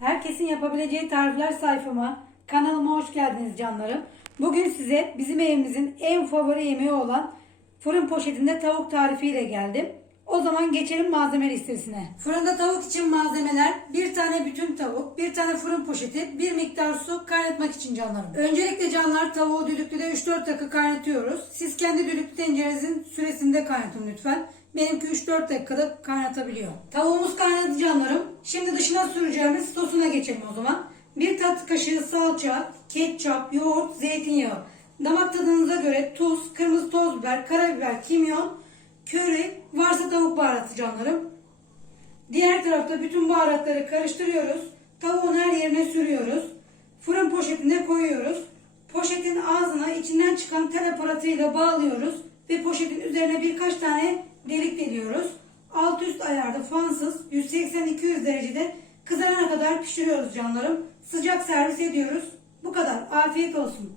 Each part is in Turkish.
Herkesin yapabileceği tarifler sayfama, kanalıma hoş geldiniz canlarım. Bugün size bizim evimizin en favori yemeği olan fırın poşetinde tavuk tarifiyle geldim. O zaman geçelim malzeme listesine. Fırında tavuk için malzemeler bir tane bütün tavuk, bir tane fırın poşeti, bir miktar su kaynatmak için canlarım. Öncelikle canlar tavuğu düdüklüde 3-4 dakika kaynatıyoruz. Siz kendi düdüklü tencerenizin süresinde kaynatın lütfen. Benimki 3-4 dakikada kaynatabiliyor. Tavuğumuz kaynadı canlarım. Şimdi dışına süreceğimiz sosuna geçelim o zaman. Bir tatlı kaşığı salça, ketçap, yoğurt, zeytinyağı. Damak tadınıza göre tuz, kırmızı toz biber, karabiber, kimyon, köri, varsa tavuk baharatı canlarım. Diğer tarafta bütün baharatları karıştırıyoruz. Tavuğun her yerine sürüyoruz. Fırın poşetine koyuyoruz. Poşetin ağzına içinden çıkan tel aparatıyla bağlıyoruz ve poşetin üzerine birkaç tane delik deliyoruz. Alt üst ayarda fansız 180-200 derecede kızarana kadar pişiriyoruz canlarım. Sıcak servis ediyoruz. Bu kadar. Afiyet olsun.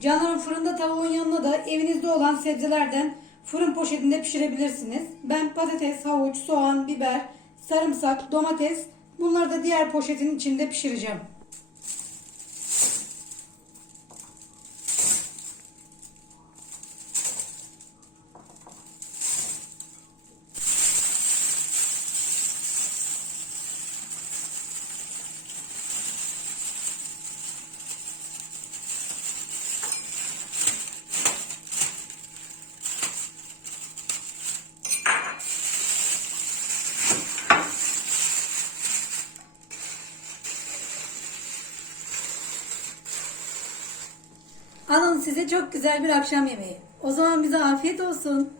Canlarım fırında tavuğun yanına da evinizde olan sebzelerden fırın poşetinde pişirebilirsiniz. Ben patates, havuç, soğan, biber, sarımsak, domates bunları da diğer poşetin içinde pişireceğim. Alın size çok güzel bir akşam yemeği. O zaman bize afiyet olsun.